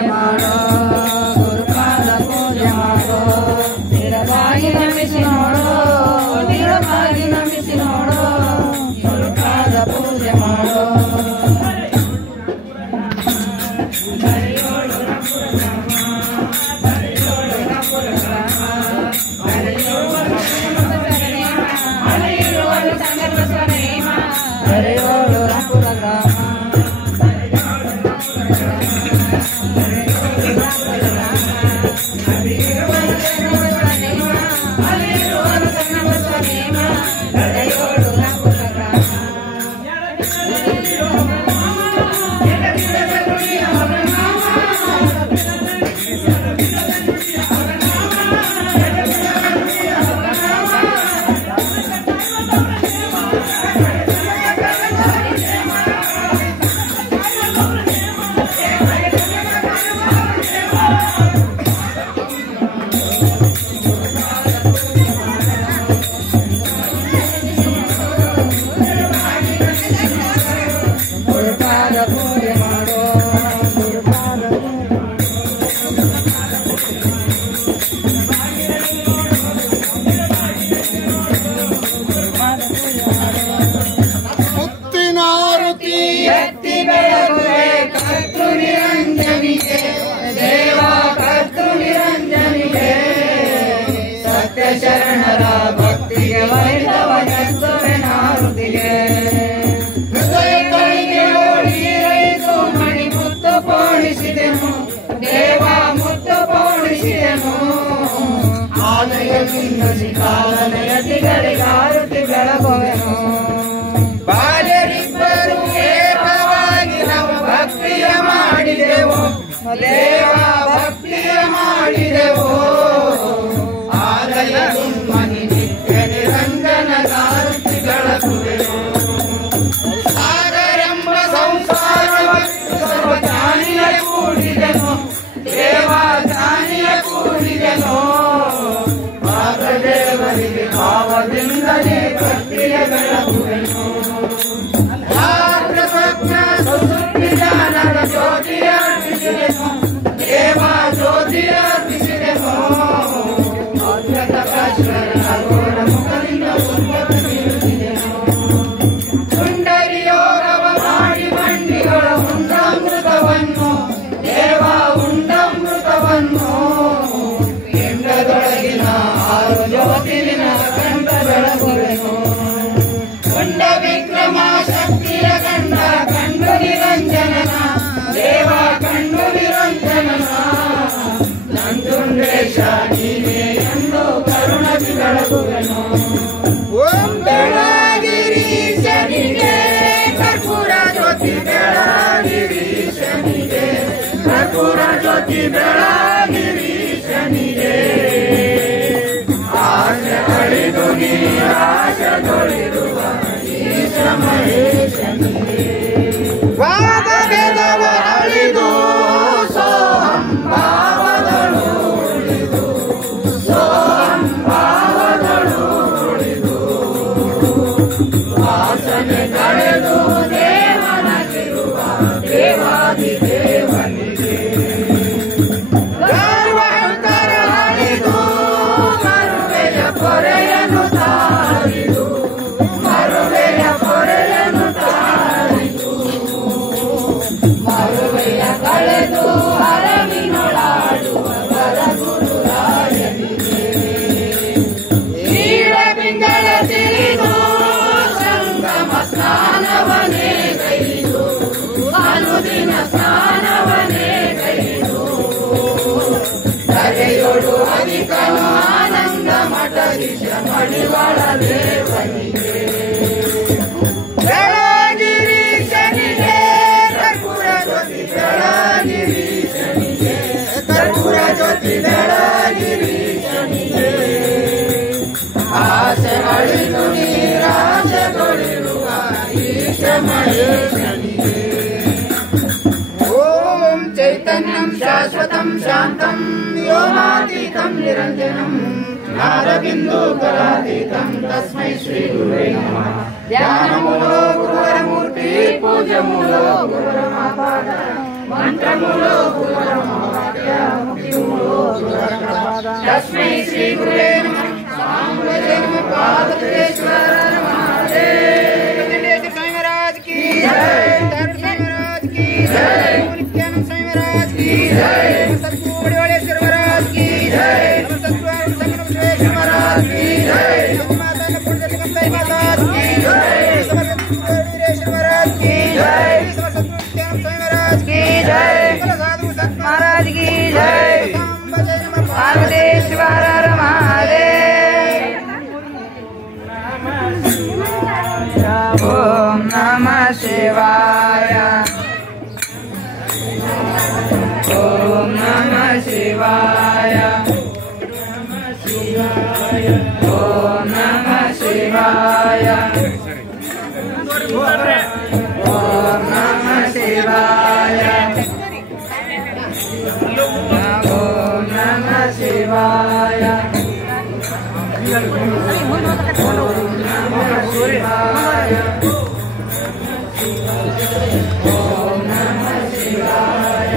ಪೂಜೆ ಮಾಡೋ ಗುರುಪಾದ ಪೂಜೆ ಮಾಡೋ ನಿರವಾಗಿ ನಮಿಸಿ ನೋಡೋ ನಿರವಾಗಿ ನಮಿಸಿ ನೋಡೋ ಗುರುಪಾದ ಪೂಜೆ ಮಾಡೋ ಶರಣರ ಭಕ್ತಿಗೆ ವೈದವ ಜಂತುವೆನಾರುತಿಗೆ ಹೃದಯ ಕಳಿಗೆ ಓಡಿರೈದು ಮಣಿ ಮುತ್ತು ಪೋಣಿಸಿದೆನು ದೇವ ಮುತ್ತು ಪೋಣಿಸಿದೆನು ಆಲಯದಿಂದ ಕಾಲನಯತಿಗಳಿಗಾರುತಿ ಬೆಳಗುವೆನು ಬಾಲ್ಯರಿಬ್ಬರು ಏಕವಾಗಿ ನಾವು ಭಕ್ತಿಯ ಮಾಡಿದೆವು ದೇವ ಭಕ್ತಿಯ ಮಾಡಿದೆವು ಮನಿ ನಿತ್ಯ ನಿರಂಜನ ಗಾರುತಿ ಬೆಳಗುವೆನು ಸಾಗರೆಂಬ ಸಂಸಾರವನ್ನು ಸರ್ವಜ್ಞಾನಿಯ ಕೂಡಿದೆನು ದೇವ ಜ್ಞಾನಿಯ ಕೂಡಿದೆನು ದೇವರಿಗೆ ಭಾವದಿಂದಲೇ ಭಕ್ತಿಯ ಬೆಳಗುವೆನು ಜ್ಞಾನದ ಜ್ಯೋತಿಯ ಅರ್ಪಿಸಿದೆನು ದೇವ ಜ್ಯೋತಿಯ ಅರ್ಪಿಸಿದೆನು ಸುಂದರಿಯೋಗವ ಮಾಡಿ ಮಂಡಿಗಳ ಉಂಡಾಮೃತವನ್ನು ದೇವ ಉಂಡಾಮೃತವನ್ನು ಕೆಂಡದೊಳಗಿನ ಆರು ಜ್ಯೋತಿರಿನ ಕಂಡ ಬೆಳಗುವೆನು ಕೊಂಡ ವಿಕ್ರಮ ಶಕ್ತಿಯ ಕಂಡ ಕಂಡು ನಿರಂಜನನ ದೇವ ಕಂಡು ನಿರಂಜನನ ನಂಜುಂಡೇಶ ನೀನೇ ಎಂದು ಕರುಣದಿ ಬೆಳಗುವೆನು ಓಂ ಬೆಳಗಿರೀಶನಿಗೆ ಕರ್ಪೂರ ಜ್ಯೋತಿ ಬೆಳಗಿರೀಶನಿಗೆ ಕರ್ಪೂರ ಜ್ಯೋತಿ ಬೆಳಗಿರೀಶನಿಗೆ ಆಸೆ ಅಳಿದು ನೀರಾಶದೊಳಿರುವ ಈಶ ಮಹೇಶನಿಗೆ ವಾದವೇದವ ಅಳಿದು ಸೋಹಂಭಾವದಳು ಉಳಿದು ಸೋಹಂಭಾವದಳು ಉಳಿದು ವಾಸನೆ ಕಳೆದು ದೇವನಾಗಿರುವ ದೇವಾದಿ ದೇವನಿಗೆ ಗರ್ವಂತರ ಅಳಿದು ಮರುವೆಯ ಪೊರೆಯನ್ನು ತಾಳಿದು ಮರುವೆಯ ಪೊರೆಯನ್ನು ತಾಳಿದು ಮರುವೆಯ ಕಳೆದು ಅರವಿನೊಳಾಡುವ ವರಗುರುರಾಯನಿಗೆ ನೀಳ ಪಿಂಗಳ ತಿಳಿದು ಸಂಗಮ ಸ್ನಾನವನೇ ಗೈದು ಅನುದಿನ ಸ್ನಾನವನೇ ಗೈದು ಕರೆಯೊಡು ಅಧಿಕನು ಆನಂದ ಮಠದೀಶ ಮಡಿವಾಳ ದೇವನಿಗೆ ಬೆಳಗಿರೀಶನಿಗೆ ಕರ್ಪೂರ ಜ್ಯೋತಿ ಬೆಳಗಿರೀಶನಿಗೆ ಕರ್ಪೂರ ಜ್ಯೋತಿ ಬೆಳಗಿರೀಶನಿಗೆ ಆಸೆ ಅಳಿದು ನೀರಾಶೆಗೊಳಿರುವ ಈಶ ಮಹೇಶನಿಗೆ ಓಂ ಚೈತನ್ಯಂ ಶಾಶ್ವತಂ ಶಾಂತಂ ವ್ಯೋಮಾತೀತಂ ನಿರಂಜನಂ ಜ್ಞಾನಬಿಂದುಕರಾತೀತಂ ತಸ್ಮೈ ಶ್ರೀ ಗುರುವೇ ನಮಃ ಧ್ಯಾನಮೂಲೋ ಗುರುವರ ಮೂರ್ತಿ ಪೂಜಮೂಲೋ ಗುರುವರ ಮಾಪಾದ ಮಂತ್ರಮೂಲೋ ಗುರುವರ तस्मै श्री गुरुवे नमः स्वामी नमः पार्वतीश्वर महादेव स्वामी महाराज की जय स्वामी महाराज की जय नित्यानंद स्वामी महाराज की जय सतगुरु बड़ेश्वर महाराज की जय सतगुरु संगम विश्वेश्वर महाराज की जय माता पुण्यलिंगम महाराज की जय वीरेश्वर महाराज की जय सतगुरु नित्यानंद स्वामी महाराज की जय साधु संत महाराज की जय पार्वतीश्वर महादेव ओम नमः शिवाय ओम नमः शिवाय ओम नमः शिवाय ओम नमः शिवाय ओम नमः शिवाय ओम नमः शिवाय